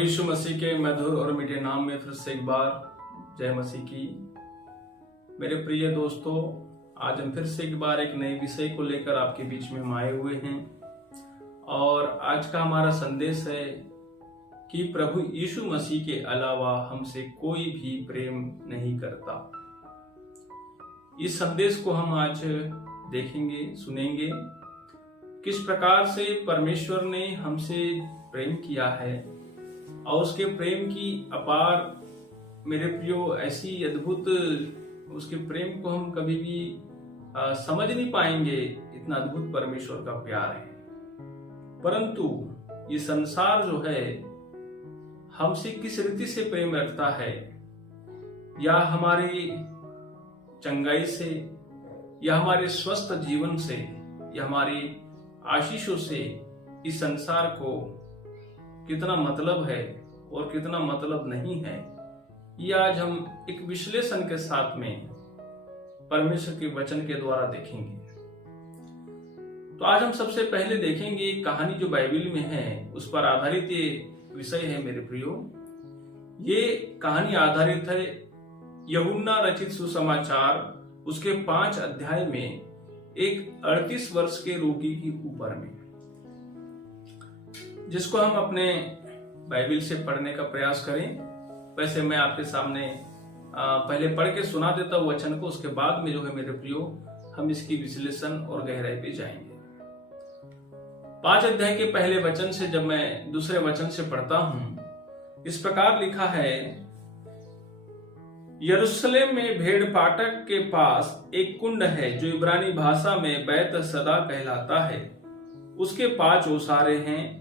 यीशु मसीह के मधुर और मीठे नाम में फिर से एक बार जय मसीह की। मेरे प्रिय दोस्तों, आज हम फिर से एक बार एक नए विषय को लेकर आपके बीच में हम आए हुए हैं और आज का हमारा संदेश है कि प्रभु यीशु मसीह के अलावा हमसे कोई भी प्रेम नहीं करता। इस संदेश को हम आज देखेंगे, सुनेंगे, किस प्रकार से परमेश्वर ने हमसे प्रेम किया है और उसके प्रेम की अपार मेरे प्रियो ऐसी अद्भुत उसके प्रेम को हम कभी भी समझ नहीं पाएंगे। इतना अद्भुत परमेश्वर का प्यार है। परंतु ये संसार जो है हमसे किस रीति से प्रेम रखता है, या हमारी चंगाई से, या हमारे स्वस्थ जीवन से, या हमारी आशीषों से इस संसार को कितना मतलब है और कितना मतलब नहीं है, ये आज हम एक विश्लेषण के साथ में परमेश्वर के वचन के द्वारा देखेंगे। तो आज हम सबसे पहले देखेंगे एक कहानी जो बाइबल में है, उस पर आधारित ये विषय है मेरे प्रियो। ये कहानी आधारित है यूहन्ना रचित सुसमाचार उसके 5 अध्याय में एक 38 वर्ष के रोगी के ऊपर में, जिसको हम अपने बाइबल से पढ़ने का प्रयास करें। वैसे मैं आपके सामने पहले पढ़ के सुना देता हूं वचन को, उसके बाद में जो है मेरे प्रियो हम इसकी विश्लेषण और गहराई पे जाएंगे। 5 अध्याय के पहले वचन से जब मैं दूसरे वचन से पढ़ता हूं, इस प्रकार लिखा है, यरूशलेम में भेड़ फाटक के पास एक कुंड है जो इब्रानी भाषा में बैत सदा कहलाता है। उसके 5 ओसारे हैं।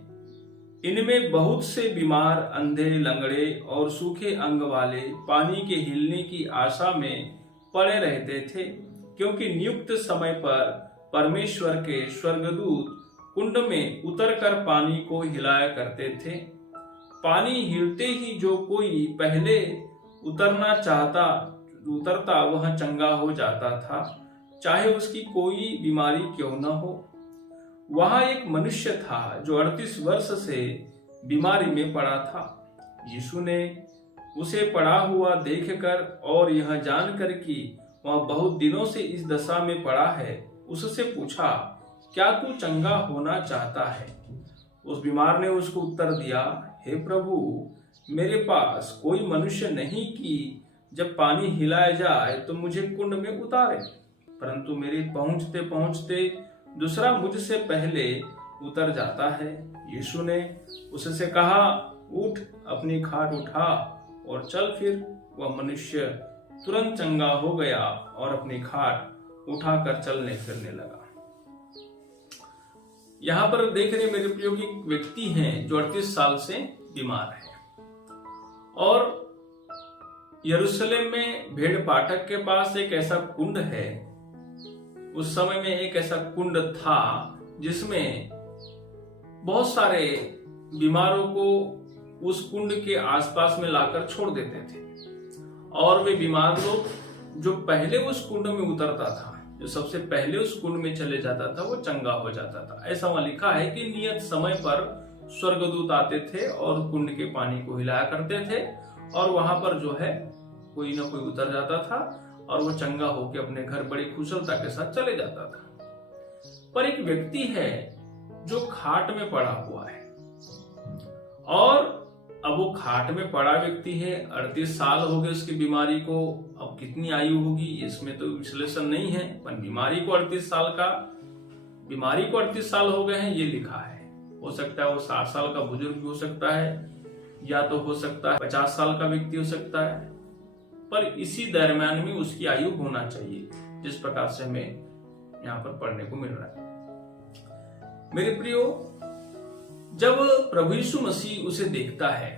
इनमें बहुत से बीमार, अंधे, लंगड़े और सूखे अंग वाले पानी के हिलने की आशा में पड़े रहते थे, क्योंकि नियुक्त समय पर परमेश्वर के स्वर्गदूत कुंड में उतरकर पानी को हिलाया करते थे। पानी हिलते ही जो कोई पहले उतरता वह चंगा हो जाता था, चाहे उसकी कोई बीमारी क्यों न हो। वहां एक मनुष्य था जो 38 वर्ष से बीमारी में पड़ा था। यीशु ने उसे पड़ा हुआ देखकर और यह जानकर कि वह बहुत दिनों से इस दशा में पड़ा है, उससे पूछा, क्या तू चंगा होना चाहता है? उस बीमार ने उसको उत्तर दिया, हे प्रभु, मेरे पास कोई मनुष्य नहीं कि जब पानी हिलाया जाए तो मुझे कुंड में उतारे, परंतु मेरे पहुंचते पहुंचते दूसरा मुझसे पहले उतर जाता है। यीशु ने उससे कहा, उठ, अपनी खाट उठा और चल। फिर वह मनुष्य तुरंत चंगा हो गया और अपनी खाट उठाकर चलने फिरने लगा। यहाँ पर देख रहे मेरे प्रियो की व्यक्ति हैं जो 38 साल से बीमार है, और यरूशलेम में भेड़ फाटक के पास एक ऐसा कुंड है। उस समय में एक ऐसा कुंड था जिसमें बहुत सारे बीमारों को उस कुंड के आसपास में लाकर छोड़ देते थे, और वे बीमार लोग जो पहले उस कुंड में उतरता था, जो सबसे पहले उस कुंड में चले जाता था, वो चंगा हो जाता था। ऐसा वहां लिखा है कि नियत समय पर स्वर्गदूत आते थे और कुंड के पानी को हिलाया करते थे, और वहां पर जो है कोई ना कोई उतर जाता था और वो चंगा होकर अपने घर बड़ी कुशलता के साथ चले जाता था। पर एक व्यक्ति है जो खाट में पड़ा हुआ है, और अब वो खाट में पड़ा व्यक्ति है, 38 साल हो गए उसकी बीमारी को। अब कितनी आयु होगी इसमें तो विश्लेषण नहीं है, पर बीमारी को 38 साल हो गए हैं ये लिखा है। हो सकता है वो 60 साल का बुजुर्ग भी हो सकता है, या तो हो सकता है 50 साल का व्यक्ति हो सकता है, पर इसी दरम्यान में उसकी आयु होना चाहिए, जिस प्रकार से हमें यहाँ पर पढ़ने को मिल रहा है। मेरे प्रियो, जब प्रभु यीशु मसीह उसे देखता है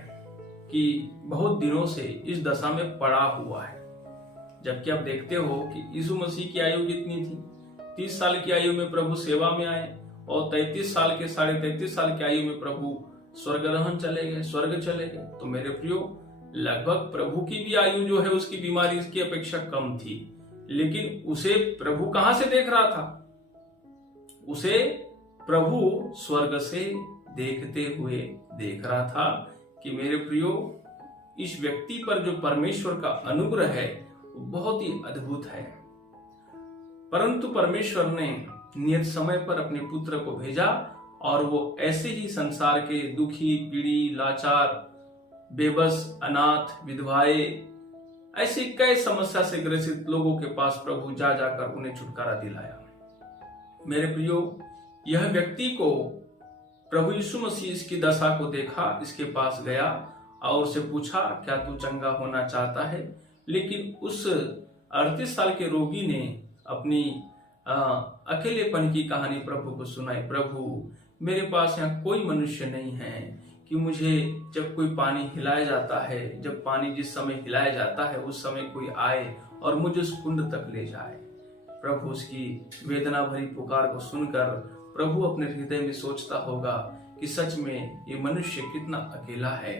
कि बहुत दिनों से इस दशा में पड़ा हुआ है, जबकि आप देखते हो कि यीशु मसीह की आयु कितनी थी, 30 साल की आयु में प्रभु सेवा में आए, और 33 साल के 33.5 साल की आयु में प्रभु स्वर्ग चले गए। तो मेरे प्रियो, लगभग प्रभु की भी आयु जो है उसकी बीमारी की अपेक्षा कम थी, लेकिन उसे प्रभु कहां से देख रहा था? उसे प्रभु स्वर्ग से देखते हुए देख रहा था कि मेरे प्रियो, इस व्यक्ति पर जो परमेश्वर का अनुग्रह है वो बहुत ही अद्भुत है। परंतु परमेश्वर ने नियत समय पर अपने पुत्र को भेजा और वो ऐसे ही संसार के दुखी, पीड़ी, लाचार, बेबस, अनाथ, विधवाएं, ऐसी कई समस्या से ग्रसित लोगों के पास प्रभु जा जाकर उन्हें छुटकारा दिलाया। मेरे प्रियो, यह व्यक्ति को प्रभु यीशु मसीह इसकी दशा को देखा, इसके पास गया और उससे पूछा, क्या तू चंगा होना चाहता है? लेकिन उस 38 साल के रोगी ने अपनी अकेलेपन की कहानी प्रभु को सुनाई। प्रभु, मेरे पास यहाँ कोई मनुष्य नहीं है कि मुझे जब कोई पानी हिलाया जाता है, जब पानी जिस समय हिलाया जाता है उस समय कोई आए और मुझे उस कुंड तक ले जाए। प्रभु उसकी वेदना भरी पुकार को सुनकर प्रभु अपने हृदय में सोचता होगा कि सच में ये मनुष्य कितना अकेला है।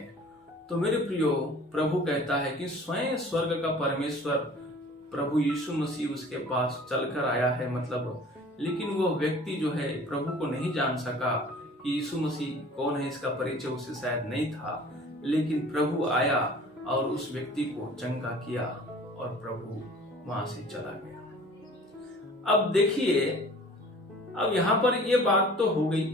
तो मेरे प्रियो, प्रभु कहता है कि स्वयं स्वर्ग का परमेश्वर प्रभु यीशु मसीह उसके पास चलकर आया है, मतलब, लेकिन वो व्यक्ति जो है प्रभु को नहीं जान सका कि यीशु मसीह कौन है, इसका परिचय उसे शायद नहीं था। लेकिन प्रभु आया और उस व्यक्ति को चंगा किया और प्रभु वहां से चला गया। अब देखिए, अब यहाँ पर ये बात तो हो गई,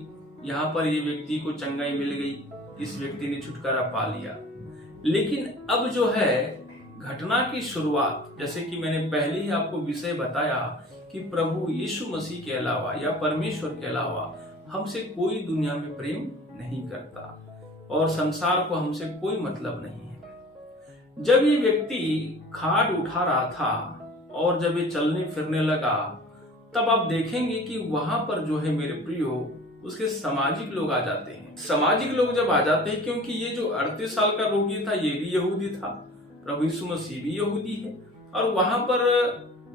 यहाँ पर ये व्यक्ति को चंगाई मिल गई, इस व्यक्ति ने छुटकारा पा लिया। लेकिन अब जो है घटना की शुरुआत, जैसे कि मैंने पहले ही आपको विषय बताया कि प्रभु यीशु मसीह के अलावा या परमेश्वर के अलावा हमसे कोई दुनिया में प्रेम नहीं करता और संसार को हमसे कोई मतलब नहीं है। जब ये व्यक्ति खाट उठा रहा था और जब ये चलने फिरने लगा, तब आप देखेंगे कि वहां पर जो है मेरे प्रियो, उसके सामाजिक लोग आ जाते हैं। सामाजिक लोग जब आ जाते हैं, क्योंकि ये जो 38 साल का रोगी था ये भी यहूदी था, प्रभु यीशु मसीह भी यहूदी है, और वहां पर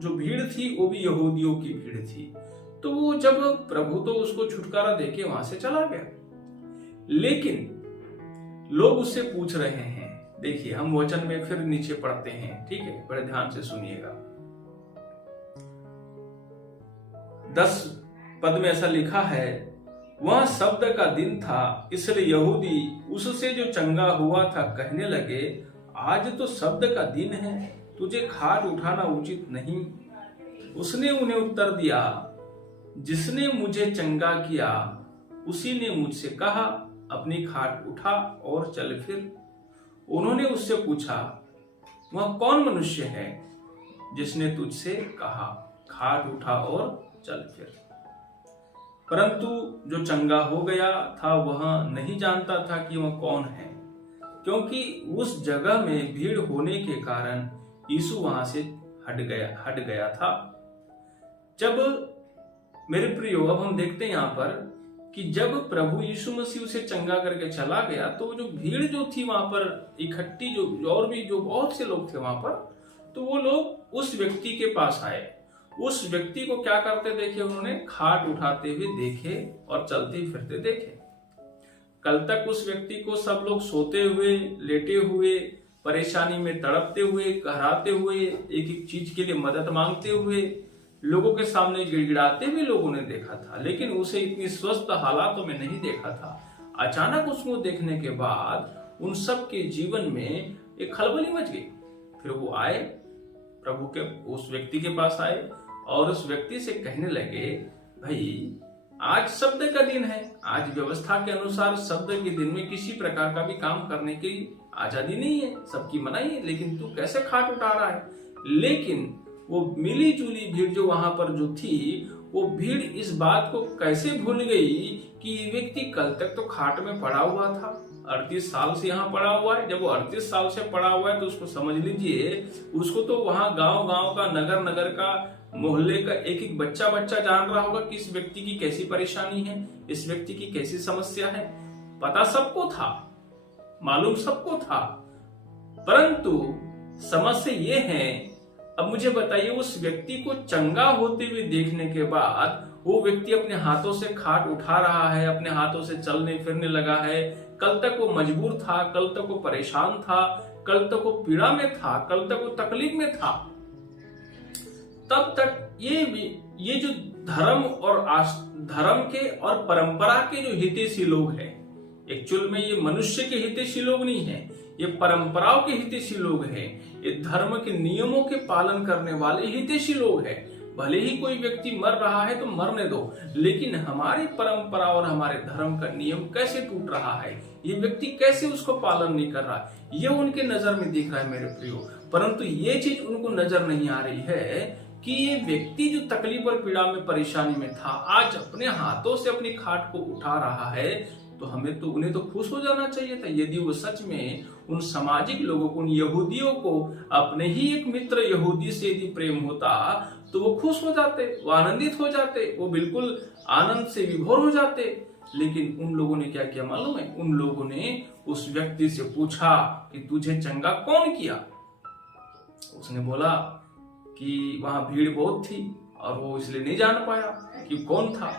जो भीड़ थी वो भी यहूदियों की भीड़ थी। तो वो जब प्रभु तो उसको छुटकारा देके वहां से चला गया, लेकिन लोग उससे पूछ रहे हैं। देखिए, हम वचन में फिर नीचे पढ़ते हैं, ठीक है, बड़े ध्यान से सुनिएगा। 10 पद में ऐसा लिखा है, वह शब्द का दिन था, इसलिए यहूदी उससे जो चंगा हुआ था कहने लगे, आज तो शब्द का दिन है, तुझे खाट उठाना उचित नहीं। उसने उन्हें उत्तर दिया, जिसने मुझे चंगा किया उसी ने मुझसे कहा, अपनी खाट उठा और चल फिर। उन्होंने उससे पूछा, वह कौन मनुष्य है जिसने तुझसे कहा, खाट उठा और चल फिर? परंतु जो चंगा हो गया था वह नहीं जानता था कि वह कौन है, क्योंकि उस जगह में भीड़ होने के कारण यीशु वहां से हट गया था। जब मेरे प्रियो, अब हम देखते हैं यहाँ पर कि जब प्रभु यीशु मसीह उसे चंगा करके चला गया, तो जो भीड़ जो थी वहां पर इकट्ठी, जो और भी जो बहुत से लोग थे वहां पर, तो वो लोग उस व्यक्ति के पास आए। उस व्यक्ति को क्या करते देखे उन्होंने? खाट उठाते हुए देखे और चलते फिरते देखे। कल तक उस व्यक्ति को सब लोग सोते हुए, लेटे हुए, परेशानी में तड़पते हुए, कहराते हुए, एक एक चीज के लिए मदद मांगते हुए, लोगों के सामने गिड़गिड़ाते हुए लोगों ने देखा था, लेकिन उसे इतनी स्वस्थ हालातों में नहीं देखा था। अचानक उसको देखने के बाद उन सब के जीवन में एक खलबली मच गई। फिर वो आए, प्रभु के उस व्यक्ति के पास आए और उस व्यक्ति से कहने लगे, भाई आज शब्द का दिन है, आज व्यवस्था के अनुसार शब्द के दिन में किसी प्रकार का भी काम करने की आजादी नहीं है, सबकी मनाही है, लेकिन तू कैसे खाट उठा रहा है? लेकिन वो मिली जुली भीड़ जो वहां पर जो थी, वो भीड़ इस बात को कैसे भूल गई कि ये व्यक्ति कल तक तो खाट में पड़ा हुआ था, 38 साल से यहाँ पड़ा हुआ है। जब वो 38 साल से पड़ा हुआ है तो उसको समझ लीजिए, उसको तो वहां गांव गांव का, नगर नगर का, मोहल्ले का एक एक बच्चा जान रहा होगा कि इस व्यक्ति की कैसी परेशानी है, इस व्यक्ति की कैसी समस्या है। पता सबको था, मालूम सबको था, परंतु समस्या ये है, अब मुझे बताइए, उस व्यक्ति को चंगा होते हुए देखने के बाद वो व्यक्ति अपने हाथों से खाट उठा रहा है, अपने हाथों से चलने फिरने लगा है। कल तक वो मजबूर था, कल तक वो परेशान था, कल तक वो पीड़ा में था, कल तक वो तकलीफ में था। तब तक ये जो धर्म के और परंपरा के जो हितैषी लोग हैं, एक्चुअल में ये मनुष्य के हितैषी लोग नहीं है, ये परंपराओं के हितैषी लोग हैं, ये धर्म के नियमों के पालन करने वाले हितैषी लोग हैं। भले ही कोई व्यक्ति मर रहा है तो मरने दो, लेकिन हमारी परंपरा और हमारे धर्म का नियम कैसे टूट रहा है, ये व्यक्ति कैसे उसको पालन नहीं कर रहा, ये उनके नजर में दिख रहा है मेरे प्रियो। परंतु ये चीज उनको नजर नहीं आ रही है कि ये व्यक्ति जो तकलीफ और पीड़ा में परेशानी में था, आज अपने हाथों से अपनी खाट को उठा रहा है, तो उन्हें तो खुश हो जाना चाहिए था। यदि वो सच में उन सामाजिक लोगों को, उन यहूदियों को, अपने ही एक मित्र यहूदी से यदि प्रेम होता तो वो खुश हो जाते, वो आनंदित हो जाते, वो बिल्कुल आनंद से विभोर हो जाते। लेकिन उन लोगों ने क्या किया मालूम है? उन लोगों ने उस व्यक्ति से पूछा कि तुझे चंगा कौन किया? उसने बोला कि वहां भीड़ बहुत थी और वो इसलिए नहीं जान पाया कि कौन था,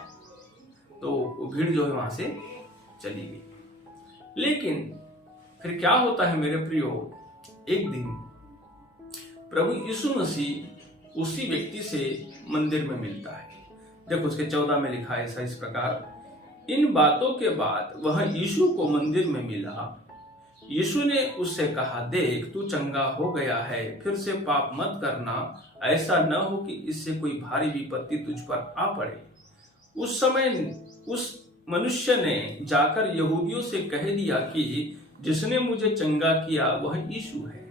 तो वो भीड़ जो है वहां से चली गई। लेकिन फिर क्या होता है मेरे प्रियो, एक दिन प्रभु यीशु मसीह उसी व्यक्ति से मंदिर में मिलता है। देखो उसके 14 में लिखा है ऐसा इस प्रकार, इन बातों के बाद वह यीशु को मंदिर में मिला। यीशु ने उससे कहा, देख तू चंगा हो गया है, फिर से पाप मत करना, ऐसा न हो कि इससे कोई भारी विपत्ति तुझ पर आ पड़े। उस समय उस मनुष्य ने जाकर यहूदियों से कह दिया कि जिसने मुझे चंगा किया वह यीशु है।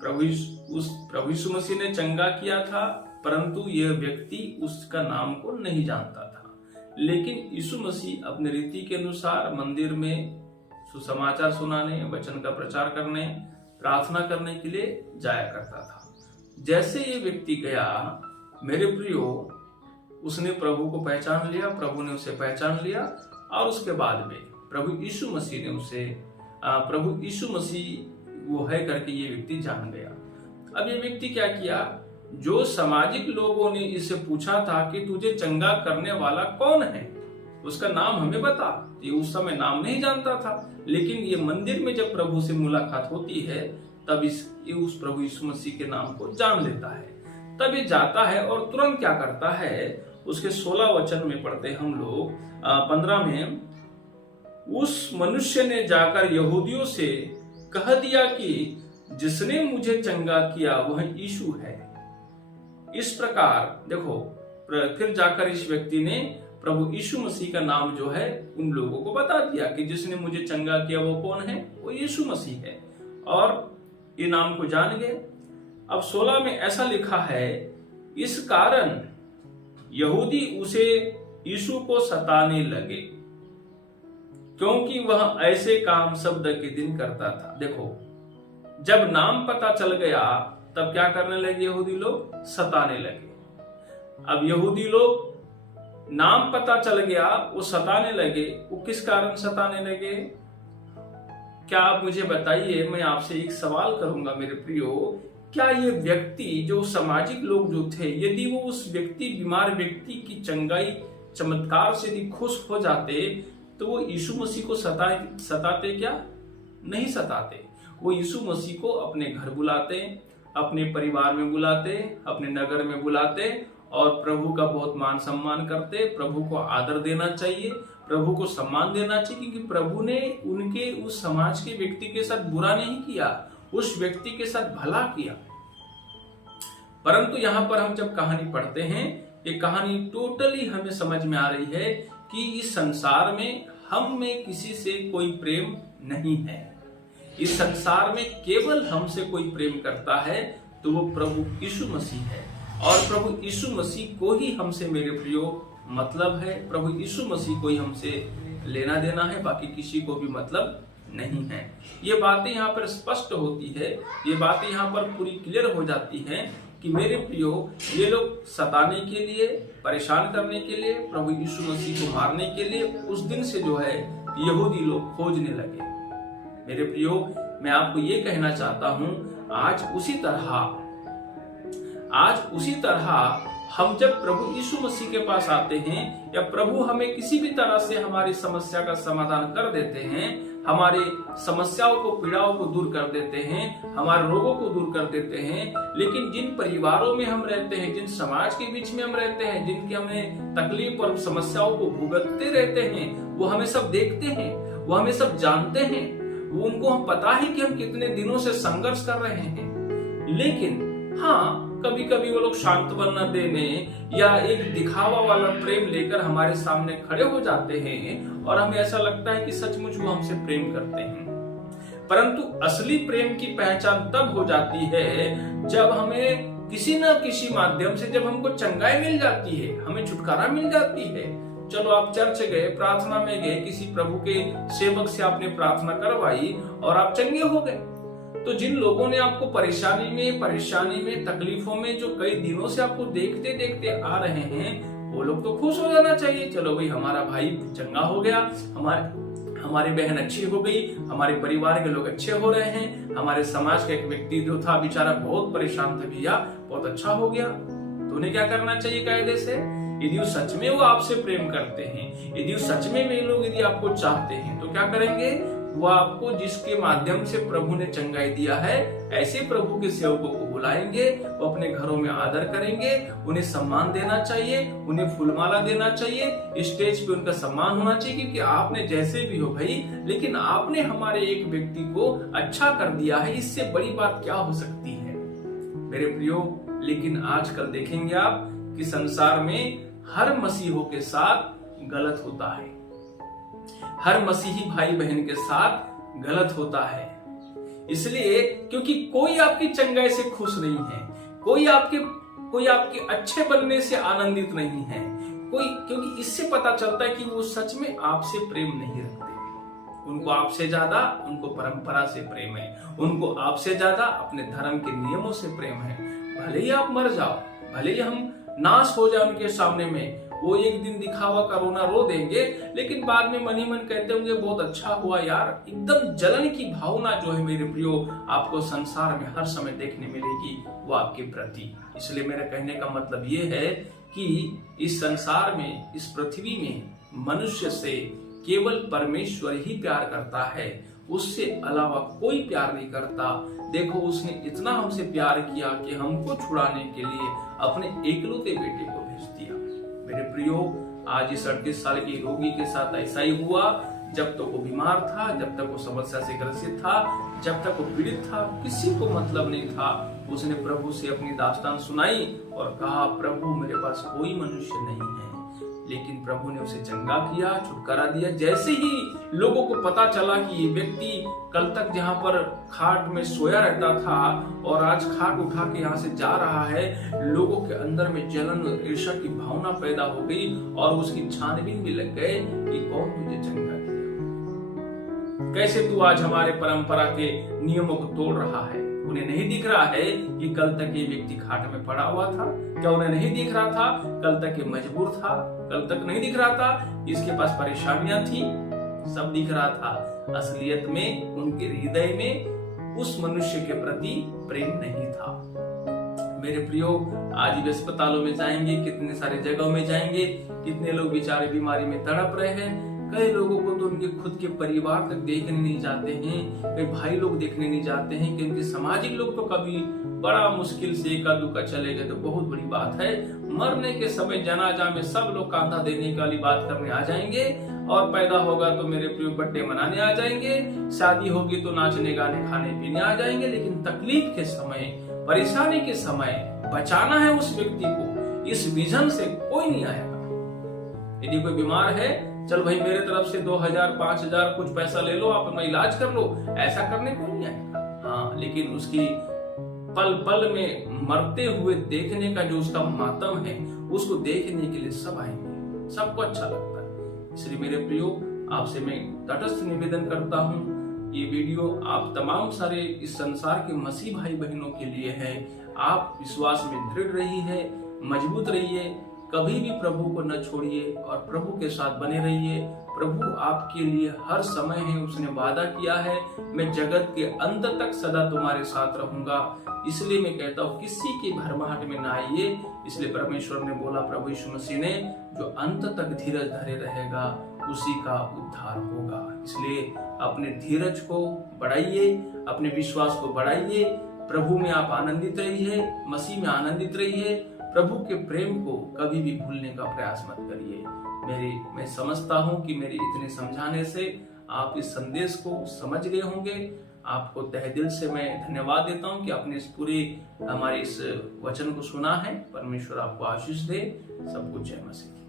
प्रभु यीशु मसीह ने चंगा किया था, परंतु यह व्यक्ति उसका नाम को नहीं जानता था। लेकिन यीशु मसीह अपने रीति के अनुसार मंदिर में सुसमाचार सुनाने, वचन का प्रचार करने, प्रार्थना करने के लिए जाया करता था। जैसे ये व्यक्ति गया मेरे प्रियो, उसने प्रभु को पहचान लिया, प्रभु ने उसे पहचान लिया और उसके बाद में प्रभु यीशु मसीह ने उसे प्रभु यीशु मसीह वो है करके ये व्यक्ति जान गया। अब ये व्यक्ति क्या किया, जो सामाजिक लोगों ने इसे पूछा था कि तुझे चंगा करने वाला कौन है, उसका नाम हमें बता। ये उस समय नाम नहीं जानता था, लेकिन ये मंदिर में जब प्रभु से मुलाकात होती है तब ये उस प्रभु यीशु मसीह के नाम को जान लेता है। तब ये जाता है और तुरंत क्या करता है, उसके 16 वचन में पढ़ते हम लोग 15 में, उस मनुष्य ने जाकर यहूदियों से कह दिया कि जिसने मुझे चंगा किया वह यीशु है। इस प्रकार देखो, फिर जाकर इस व्यक्ति ने प्रभु यीशु मसीह का नाम जो है उन लोगों को बता दिया कि जिसने मुझे चंगा किया वो कौन है, वो यीशु मसीह है, और ये नाम को जान गए। अब 16 में ऐसा लिखा है, इस कारण यहूदी उसे यीशु को सताने लगे क्योंकि वह ऐसे काम शब्द के दिन करता था। देखो, जब नाम पता चल गया तब क्या करने लगे यहूदी लोग, सताने लगे। अब यहूदी लोग, नाम पता चल गया, वो सताने लगे। वो किस कारण सताने लगे, क्या आप मुझे बताइए। मैं आपसे एक सवाल करूंगा मेरे प्रियो, क्या ये व्यक्ति, जो सामाजिक लोग जो थे, यदि वो उस व्यक्ति, बीमार व्यक्ति की चंगाई चमत्कार से यदि खुश हो जाते तो वो यीशु मसीह को सताते क्या? नहीं सताते। वो यीशु मसीह को अपने घर बुलाते, अपने परिवार में बुलाते, अपने नगर में बुलाते और प्रभु का बहुत मान सम्मान करते। प्रभु को आदर देना चाहिए, प्रभु को सम्मान देना चाहिए, क्योंकि प्रभु ने उनके उस समाज के व्यक्ति के साथ बुरा नहीं किया, उस व्यक्ति के साथ भला किया। परंतु यहाँ पर हम जब कहानी पढ़ते हैं, ये कहानी टोटली हमें समझ में आ रही है कि इस संसार में हम में किसी से कोई प्रेम नहीं है। इस संसार में केवल हमसे कोई प्रेम करता है तो वो प्रभु यीशु मसीह है, और प्रभु यीशु मसीह को ही हमसे मेरे प्रियो मतलब है। प्रभु यीशु मसीह को ही हमसे लेना देना है, बाकी किसी को भी मतलब नहीं है। ये बातें यहाँ पर स्पष्ट होती है, ये बातें यहाँ पर पूरी क्लियर हो जाती हैं कि मेरे प्रियो, ये लोग सताने के लिए, परेशान करने के लिए, प्रभु यीशु मसीह को मारने के लिए उस दिन से जो है यहूदी लोग खोजने लगे। मेरे प्रियो, मैं आपको ये कहना चाहता हूं, आज उसी तरह हम जब प्रभु यीशु मसीह के पास आते हैं, या प्रभु हमें किसी भी तरह से हमारी समस्या का समाधान कर देते हैं, हमारे समस्याओं को, पीड़ाओं को दूर कर देते हैं, हमारे रोगों को दूर कर देते हैं, लेकिन जिन परिवारों में हम रहते हैं, जिन समाज के बीच में हम रहते हैं, जिनके हमें तकलीफ और समस्याओं को भुगतते रहते हैं, वो हमें सब देखते हैं वो हमें सब जानते हैं, वो उनको हम पता है कि हम कितने दिनों से संघर्ष कर रहे हैं। लेकिन हाँ, कभी कभी वो लोग सांत्वना देने या एक दिखावा वाला प्रेम लेकर हमारे सामने खड़े हो जाते हैं और हमें ऐसा लगता है कि सचमुच वो हमसे प्रेम करते हैं। परंतु असली प्रेम की पहचान तब हो जाती है जब हमें किसी न किसी माध्यम से, जब हमको चंगाई मिल जाती है, हमें छुटकारा मिल जाती है। चलो आप चर्च गए, प्रार्थना में गए, किसी प्रभु के सेवक से आपने प्रार्थना करवाई और आप चंगे हो गए। तो जिन लोगों ने आपको परेशानी में, तकलीफों में जो कई दिनों से आपको देखते देखते आ रहे हैं, वो लोग तो खुश हो जाना चाहिए। चलो भाई, हमारा भाई चंगा हो गया, हमारी बहन अच्छी हो गई, हमारे परिवार के लोग अच्छे हो रहे हैं, हमारे समाज का एक व्यक्ति जो था बेचारा बहुत परेशान था भैया, बहुत अच्छा हो गया। तो उन्हें क्या करना चाहिए कायदे से? यदि वो सच में वो आपसे प्रेम करते हैं, यदि वो सच में वे लोग यदि आपको चाहते हैं, तो क्या करेंगे? वो आपको जिसके माध्यम से प्रभु ने चंगाई दिया है, ऐसे प्रभु के सेवकों को बुलाएंगे, वो अपने घरों में आदर करेंगे, उन्हें सम्मान देना चाहिए, उन्हें फूलमाला देना चाहिए, स्टेज पे उनका सम्मान होना चाहिए, क्योंकि आपने जैसे भी हो भाई, लेकिन आपने हमारे एक व्यक्ति को अच्छा कर दिया है, इससे बड़ी बात क्या हो सकती है मेरे प्रियो। लेकिन आजकल देखेंगे आप कि संसार में हर मसीहों के साथ गलत होता है, हर मसीही भाई बहन के साथ गलत होता है। इसलिए क्योंकि कोई आपकी चंगाई से खुश नहीं है, कोई आपके अच्छे बनने से आनंदित नहीं है, क्योंकि इससे पता चलता है कि वो सच में आपसे प्रेम नहीं रखते। उनको आपसे ज्यादा उनको परंपरा से प्रेम है, उनको आपसे ज्यादा अपने धर्म के नियमों से प्रेम है। भले ही आप मर जाओ, भले ही हम नाश हो जाए उनके सामने में, वो एक दिन दिखावा का रोना रो देंगे, लेकिन बाद में मन ही मन कहते होंगे बहुत अच्छा हुआ यार। एकदम जलन की भावना जो है मेरे प्रियो, आपको संसार में हर समय देखने मिलेगी, वो आपके प्रति। इसलिए मेरा कहने का मतलब ये है कि इस संसार में, इस पृथ्वी में मनुष्य से केवल परमेश्वर ही प्यार करता है, उससे अलावा कोई प्यार नहीं करता। देखो, उसने इतना हमसे प्यार किया कि हमको छुड़ाने के लिए अपने एकलौते बेटे को भेज दिया। मेरे प्रियो, आज इस 38 साल के रोगी के साथ ऐसा ही हुआ। जब तक वो बीमार था, जब तक वो समस्या से ग्रसित था, जब तक वो पीड़ित था, किसी को मतलब नहीं था। उसने प्रभु से अपनी दास्तान सुनाई और कहा, प्रभु मेरे पास कोई मनुष्य नहीं है, लेकिन प्रभु ने उसे चंगा किया, छुटकारा दिया। जैसे ही लोगों को पता चला कि ये व्यक्ति कल तक जहाँ पर खाट में सोया रहता था और आज खाट उठा के यहाँ से जा रहा है, लोगों के अंदर में जलन, ईर्ष्या की भावना पैदा हो गई और उसकी छानबीन भी लग गए कि कौन तुझे चंगा किया, कैसे तू आज हमारे परंपरा के नियमों को तोड़ रहा है। उन्हें नहीं दिख रहा है कि कल तक ये व्यक्ति खाट में पड़ा हुआ था? क्या उन्हें नहीं दिख रहा था कल तक ये मजबूर था? कल तक नहीं दिख रहा था इसके पास परेशानियां थी? सब दिख रहा था। असलियत में उनके हृदय में उस मनुष्य के प्रति प्रेम नहीं था। मेरे प्रियो, आज भी अस्पतालों में जाएंगे, कितने सारे जगहों में जाएंगे, कितने लोग बेचारे बीमारी में तड़प रहे हैं। कई लोगों को तो उनके खुद के परिवार तक देखने नहीं जाते हैं, कई भाई लोग देखने नहीं जाते हैं, कि उनके सामाजिक लोग तो कभी बड़ा मुश्किल से एका दुका चले गए तो बहुत बड़ी बात है। मरने के समय जनाजा में सब लोग कांधा देने वाली बात करने आ जाएंगे, और पैदा होगा तो मेरे प्रिय बर्थडे मनाने आ जाएंगे, शादी होगी तो नाचने गाने खाने पीने आ जाएंगे। लेकिन तकलीफ के समय, परेशानी के समय बचाना है उस व्यक्ति को, इस विजन से कोई नहीं आएगा। यदि कोई बीमार है, चल भाई मेरे तरफ से 2000 5000 कुछ पैसा ले लो, आप अपना इलाज कर लो, ऐसा करने को नहीं आएगा। हाँ, लेकिन उसकी पल पल में मरते हुए देखने का जो उसका मातम है, उसको देखने के लिए सब आएंगे, सबको अच्छा लगता है। इसलिए मेरे प्रियो, आपसे मैं तटस्थ निवेदन करता हूँ, ये वीडियो आप तमाम सारे इस संसार के मसीह भाई बहनों के लिए है। आप विश्वास में दृढ़ रहिए, मजबूत रहिए, कभी भी प्रभु को न छोड़िए और प्रभु के साथ बने रहिए। प्रभु आपके लिए हर समय है, उसने वादा किया है, मैं जगत के अंत तक सदा तुम्हारे साथ रहूंगा। इसलिए मैं कहता हूँ, किसी की भरमाहट में ना आइए। इसलिए परमेश्वर ने बोला, प्रभु यीशु मसीह ने, जो अंत तक धीरज धरे रहेगा उसी का उद्धार होगा। इसलिए अपने धीरज को बढ़ाइए, अपने विश्वास को बढ़ाइए, प्रभु में आप आनंदित रहिए, मसीह में आनंदित रहिए। प्रभु के प्रेम को कभी भी भूलने का प्रयास मत करिए। मैं समझता हूँ कि मेरे इतने समझाने से आप इस संदेश को समझ गए होंगे। आपको तहे दिल से मैं धन्यवाद देता हूं कि आपने इस पूरी हमारे इस वचन को सुना है। परमेश्वर आपको आशीष दे। सबको जय मसीह।